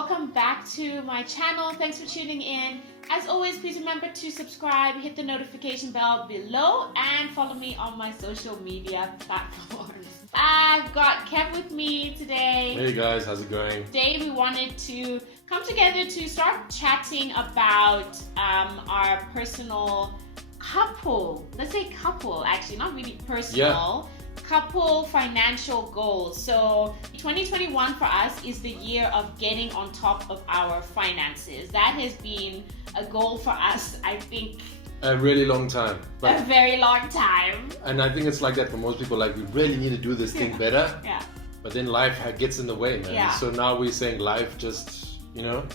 welcome back to my channel. Thanks for tuning in. As always, please remember to subscribe, hit the notification bell below, and follow me on my social media platforms. I've got Kev with me today. Hey guys, how's it going? Today we wanted to come together to start chatting about our personal couple. Let's say couple, actually, not really personal. Yeah. Couple financial goals. So 2021 for us is the year of getting on top of our finances. That has been a goal for us, I think, a really long time. a very long time. And I think it's like that for most people, like we really need to do this thing better. Yeah. But then life gets in the way, man. Yeah. So now we're saying life just,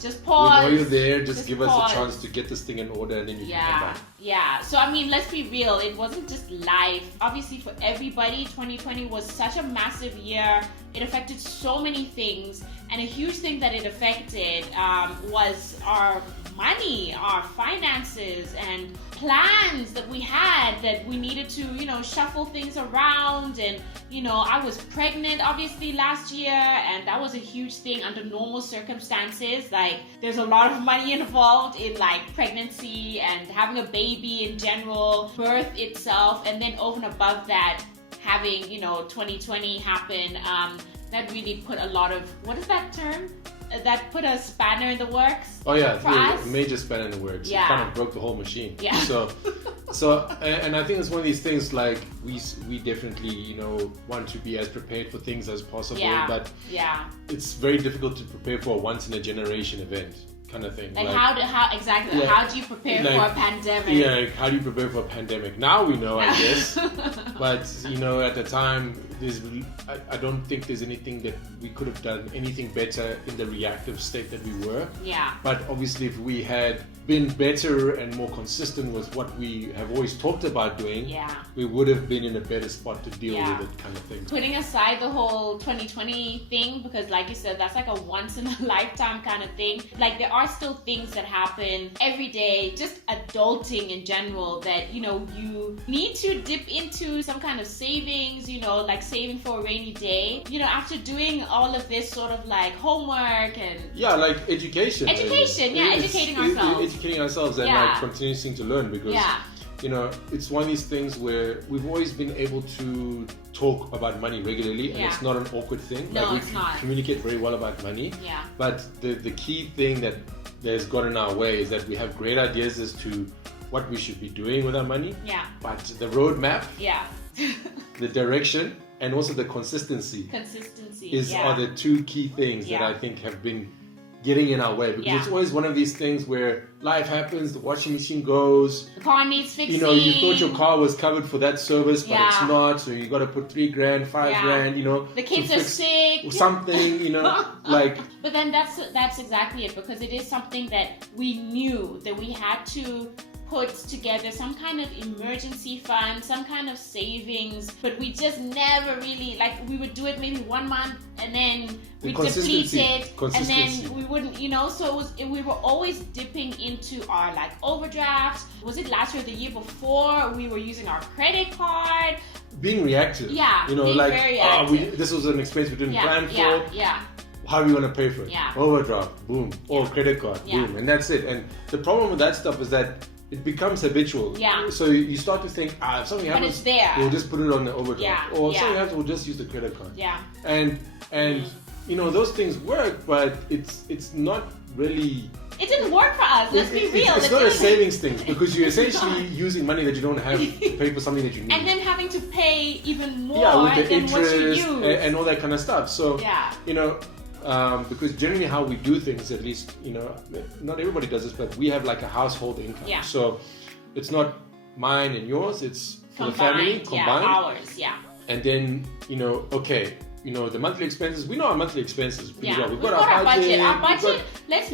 just pause. We know you're there, just give pause. us a chance to get this thing in order and then you can come back. Yeah, so I mean, let's be real, it wasn't just life. Obviously for everybody, 2020 was such a massive year. It affected so many things, and a huge thing that it affected was our money, our finances, and plans that we had that we needed to, shuffle things around. And, I was pregnant obviously last year, and that was a huge thing under normal circumstances. Like, there's a lot of money involved in like pregnancy and having a baby in general, birth itself, and then over and above that, having, 2020 happen. That really put a lot of, what is that term? That put a spanner in the works. Oh yeah, for us. A major spanner in the works. Yeah. It kind of broke the whole machine. Yeah. So, and I think it's one of these things like we definitely want to be as prepared for things as possible. Yeah. But yeah, it's very difficult to prepare for a once in a generation event kind of thing. Like how do you prepare for a pandemic? Yeah, how do you prepare for a pandemic? Now we know, I guess. But at the time, I don't think there's anything that we could have done anything better in the reactive state that we were. Yeah. But obviously, if we had been better and more consistent with what we have always talked about doing, we would have been in a better spot to deal with it, kind of thing. Putting aside the whole 2020 thing, because like you said, that's like a once in a lifetime kind of thing. Like, there are still things that happen every day, just adulting in general, that you need to dip into some kind of savings, like saving for a rainy day, after doing all of this sort of like homework and like educating ourselves and like continuing to learn, because it's one of these things where we've always been able to talk about money regularly, and it's not an awkward thing. No, like, it's not. Communicate very well about money. Yeah. But the key thing that has got in our way is that we have great ideas as to what we should be doing with our money. Yeah. But the roadmap, the direction, and also the consistency are the two key things that I think have been getting in our way, because it's always one of these things where life happens, the washing machine goes, the car needs fixing, you thought your car was covered for that service, but it's not, so you got to put $3,000, $5,000, the kids are sick or something, like. But then that's exactly it, because it is something that we knew that we had to put together, some kind of emergency fund, some kind of savings, but we just never really, like, we would do it maybe 1 month and then we'd deplete it, and then we wouldn't, so we were always dipping into our like overdrafts. Was it last year or the year before? We were using our credit card. Being reactive. Yeah, being like, very reactive. This was an expense we didn't plan for. Yeah. How are we going to pay for it? Yeah. Overdraft, boom. Or credit card, boom. And that's it. And the problem with that stuff is that it becomes habitual. Yeah. So you start to think, if something happens, but it's there, we'll just put it on the overdraft. Yeah. Or if something happens, we'll just use the credit card. Yeah. And those things work, but it's not really. It didn't work for us. Let's be real. It's not a savings thing, because you're essentially using money that you don't have to pay for something that you need. And then having to pay even more with the than interest what you use. And all that kind of stuff. So, because generally how we do things, at least, not everybody does this, but we have like a household income. Yeah. So it's not mine and yours, it's for the family, combined. Ours, And then, the monthly expenses, we know our monthly expenses pretty well. We've got our budget. Our budget, let's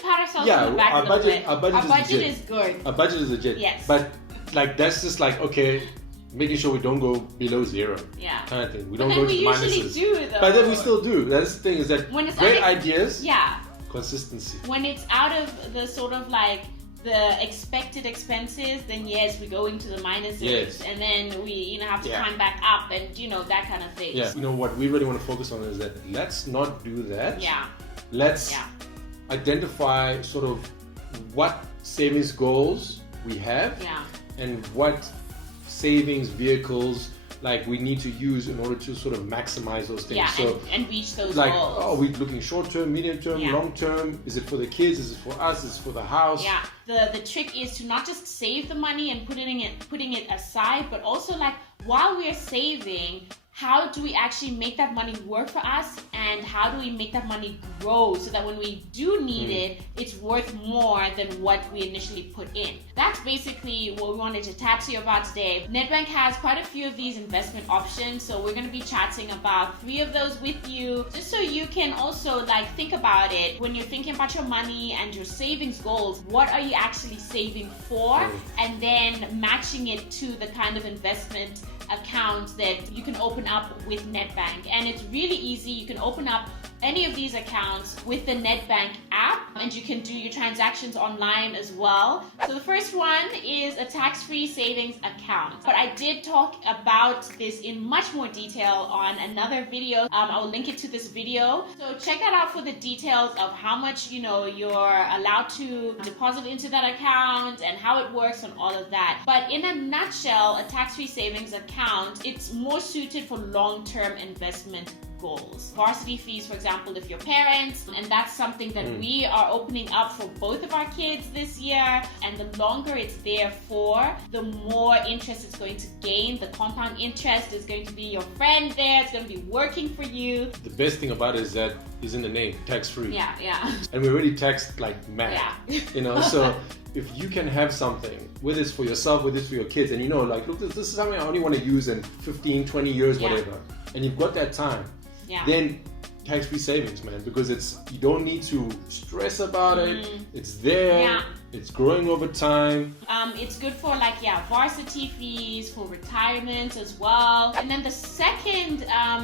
pat ourselves on the back a little bit. Our budget is good. Our budget is legit. Yes. But like, that's just like, making sure we don't go below zero. Yeah. Kind of thing. We don't go to minuses. Do, though. But then we still do. That's the thing, is that when it's great ideas, consistency. When it's out of the sort of like the expected expenses, then yes, we go into the minuses, and then we have to climb back up, and that kind of thing. Yeah. What we really want to focus on is that let's not do that. Yeah. let's identify sort of what savings goals we have and what savings vehicles like we need to use in order to sort of maximize those things. And reach those like, goals. Are we looking short term, medium term, long term? Is it for the kids? Is it for us? Is it for the house? Yeah. The trick is to not just save the money and putting it aside, but also like while we're saving, how do we actually make that money work for us, and how do we make that money grow so that when we do need it, it's worth more than what we initially put in? That's basically what we wanted to chat to you about today. Nedbank has quite a few of these investment options, so we're going to be chatting about 3 of those with you, just so you can also like think about it when you're thinking about your money and your savings goals. What are you actually saving for? And then matching it to the kind of investment account that you can open up with Nedbank. And it's really easy. You can open up any of these accounts with the Nedbank app, and you can do your transactions online as well. So the first one is a tax-free savings account. But I did talk about this in much more detail on another video. I will link it to this video. So check that out for the details of how much you're allowed to deposit into that account and how it works and all of that. But in a nutshell, a tax-free savings account, it's more suited for long-term investment goals. Varsity fees, for example, if you're parents, and that's something that we are opening up for both of our kids this year. And the longer it's there for, the more interest it's going to gain. The compound interest is going to be your friend there. It's going to be working for you. The best thing about it is that it's in the name, tax-free. Yeah. And we already taxed like mad. So if you can have something, whether it's for yourself, whether it's for your kids, and like, look, this is something I only want to use in 15, 20 years, whatever, and you've got that time, then tax-free savings, man, because you don't need to stress about it. It's there. It's growing over time. It's good for varsity fees, for retirement as well. And then the second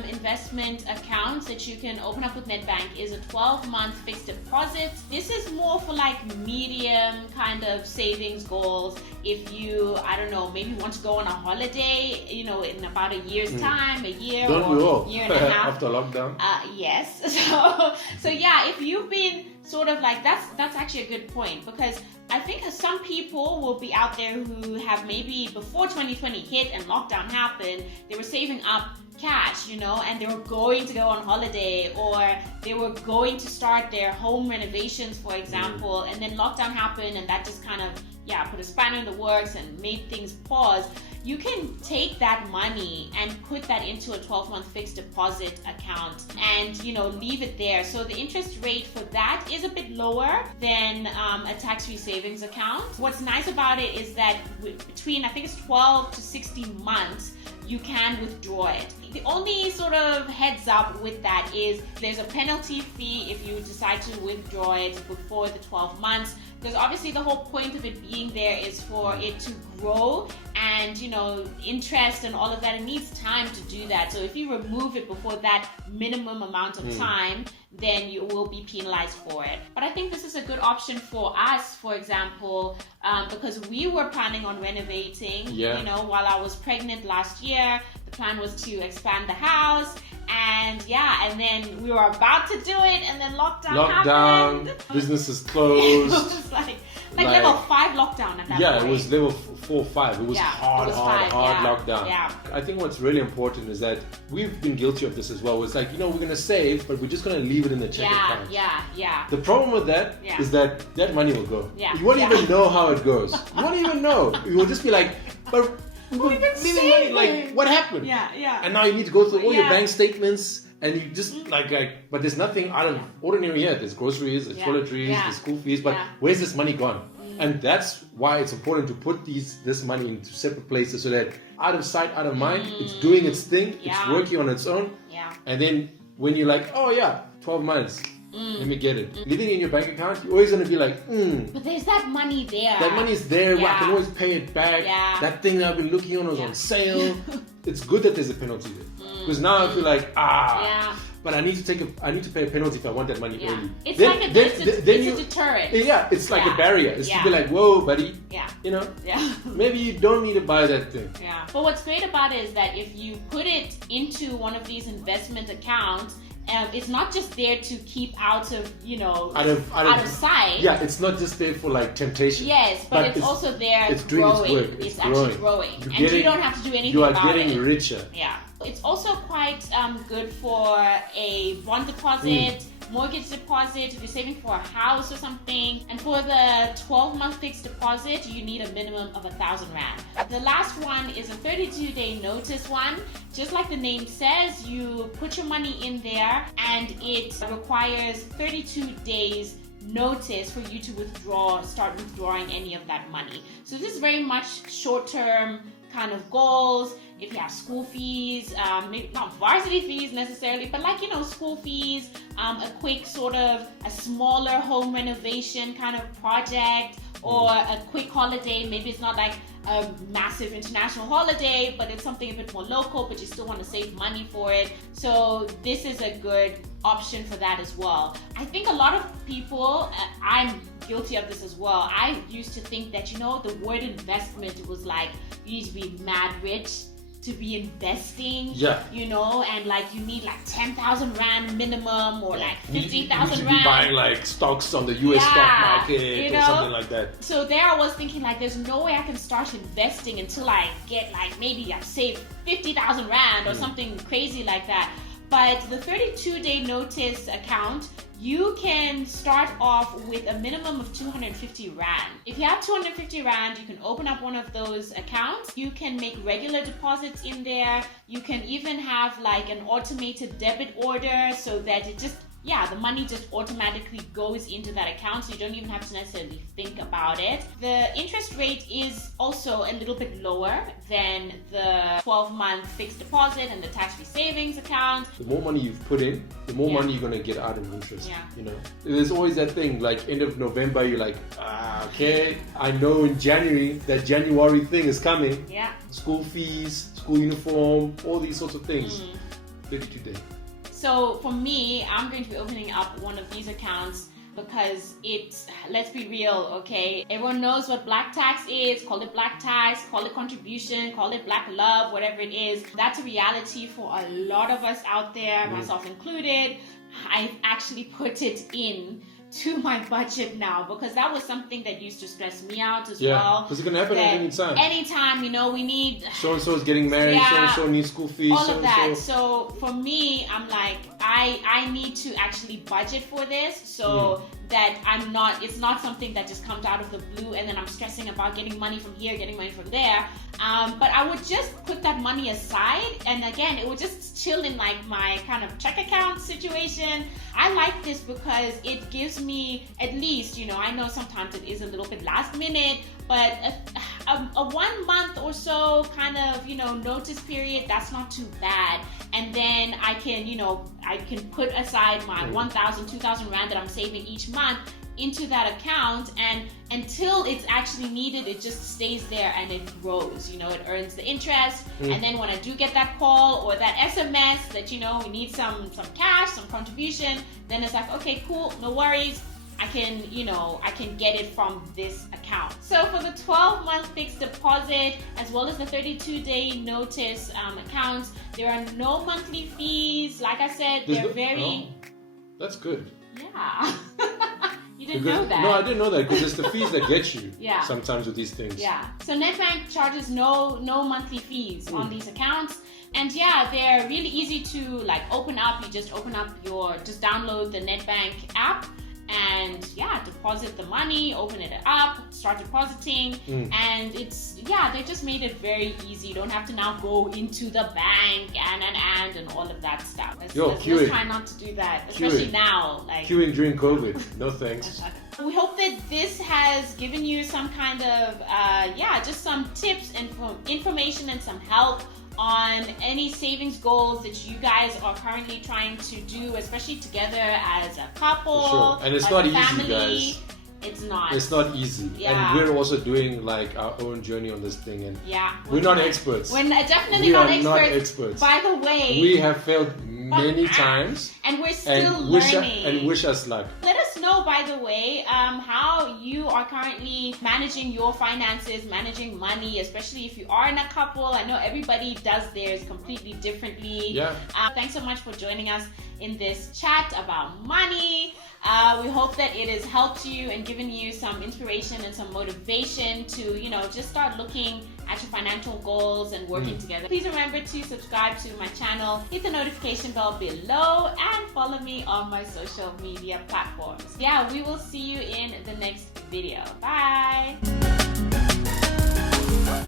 investment account that you can open up with Nedbank is a 12-month fixed deposit. This is more for like medium kind of savings goals. If you, I don't know, maybe want to go on a holiday, in about a year's time, a year or year and a half. After lockdown? Yes. So yeah, if you've been sort of like, that's actually a good point, because I think some people will be out there who have maybe before 2020 hit and lockdown happened, they were saving up cash, and they were going to go on holiday, or they were going to start their home renovations, for example, and then lockdown happened, and that just kind of put a spanner in the works and made things pause. You can take that money and put that into a 12-month fixed deposit account and, leave it there. So the interest rate for that is a bit lower than a tax-free savings account. What's nice about it is that between, I think it's 12 to 16 months, you can withdraw it. The only sort of heads up with that is there's a penalty fee if you decide to withdraw it before the 12 months. Because obviously the whole point of it being there is for it to grow and, interest and all of that. It needs time to do that. So if you remove it before that minimum amount of time, then you will be penalized for it. But I think this is a good option for us, for example, because we were planning on renovating, while I was pregnant last year. The plan was to expand the house. And then we were about to do it, and then lockdown happened. Businesses closed. It was like level 5 lockdown at that point. Yeah, it was level 4 or 5. It was hard lockdown. Yeah. I think what's really important is that we've been guilty of this as well. It's like, we're going to save, but we're just going to leave it in the check account. Yeah. The problem with that is that money will go. Yeah. You won't even know how it goes. You won't even know. You will just be like, but we've been saving. Like, what happened? Yeah. And now you need to go through all your bank statements, and you just but there's nothing out of ordinary here. There's groceries, there's toiletries, there's school fees, but where's this money gone? And that's why it's important to put this money into separate places so that out of sight, out of mind, it's doing its thing, it's working on its own. And then when you're like, 12 months, let me get it. Leaving it in your bank account, you're always going to be like, But there's that money there. That money is there. I can always pay it back. That thing that I've been looking on was on sale. It's good that there's a penalty there. Because now I feel like, but I need to pay a penalty if I want that money early. It's a deterrent. Yeah, it's like a barrier. It's to be like, whoa, buddy. Yeah. Maybe you don't need to buy that thing. Yeah. But what's great about it is that if you put it into one of these investment accounts, it's not just there to keep out of sight. Yeah, it's not just there for like temptation. Yes, but it's also there. It's doing growing. its work. It's actually growing, you don't have to do anything. You are about getting it. richer. Yeah, it's also quite good for a bond deposit. Mortgage deposit, if you're saving for a house or something. And for the 12-month fixed deposit, you need a minimum of 1,000 Rand. The last one is a 32-day notice one. Just like the name says, you put your money in there and it requires 32 days notice for you to start withdrawing any of that money. So this is very much short-term kind of goals. If you have school fees, maybe not varsity fees necessarily, but like, school fees, a quick sort of a smaller home renovation kind of project, or a quick holiday. Maybe it's not like a massive international holiday, but it's something a bit more local, but you still want to save money for it. So this is a good option for that as well. I think a lot of people, I'm guilty of this as well. I used to think that, the word investment was like, you need to be mad rich to be investing, and like you need like 10,000 Rand minimum, or like 50,000 Rand. You be buying like stocks on the US stock market or something like that. So there I was thinking like, there's no way I can start investing until I get like, maybe I've saved 50,000 Rand or something crazy like that. But the 32-day notice account, you can start off with a minimum of 250 Rand. If you have 250 Rand, you can open up one of those accounts. You can make regular deposits in there. You can even have like an automated debit order so that it just, the money just automatically goes into that account, so you don't even have to necessarily think about it. The interest rate is also a little bit lower than the 12-month fixed deposit and the tax-free savings account. The more money you've put in, the more money you're going to get out in interest. There's always that thing, like end of November, you're like, okay, I know in January, that January thing is coming. School fees, school uniform, all these sorts of things. 32 days. So for me, I'm going to be opening up one of these accounts because let's be real, okay? Everyone knows what black tax is. Call it black tax, call it contribution, call it black love, whatever it is. That's a reality for a lot of us out there, myself included. I've actually put it in to my budget now, because that was something that used to stress me out as well. Yeah, because it can happen at any time. Anytime, we need... So-and-so is getting married, so-and-so needs school fees, all of that. So for me, I'm like, I need to actually budget for this so that it's not something that just comes out of the blue and then I'm stressing about getting money from here, getting money from there. But I would just put that money aside, and again, it would just chill in like my kind of check account situation. I like this because it gives me at least, I know sometimes it is a little bit last minute, but a 1 month or so kind of, notice period, that's not too bad. And then I can put aside my 1,000, 2,000 Rand that I'm saving each month into that account, and until it's actually needed, it just stays there and it grows. It earns the interest. And then when I do get that call or that SMS that we need some cash, some contribution, then it's like, okay, cool, no worries. I can get it from this account. So for the 12-month fixed deposit, as well as the 32-day notice accounts, there are no monthly fees. Like I said, that's good. Yeah. You didn't know that? No, I didn't know that, because it's the fees that get you sometimes with these things. Yeah. So Nedbank charges no monthly fees on these accounts. And they're really easy to like open up. You just just download the Nedbank app and deposit the money, open it up, start depositing, and they just made it very easy. You don't have to now go into the bank and all of that stuff. Let's try not to do that, especially now. Like queuing during COVID, no thanks. We hope that this has given you some kind of just some tips and information and some help on any savings goals that you guys are currently trying to do, especially together as a couple. Sure. And it's not family. Easy, guys. It's not. It's not easy. Yeah. And we're also doing like our own journey on this thing. And we're not experts. We're definitely not experts. By the way, we have failed many times. And we're still learning. And wish us luck. Let us know know, by the way, how you are currently managing your finances, managing money, especially if you are in a couple. I know everybody does theirs completely differently. Yeah. Thanks so much for joining us in this chat about money. We hope that it has helped you and given you some inspiration and some motivation to, just start looking at your financial goals and working together. Please remember to subscribe to my channel, hit the notification bell below, and follow me on my social media platforms. Yeah, we will see you in the next video. Bye.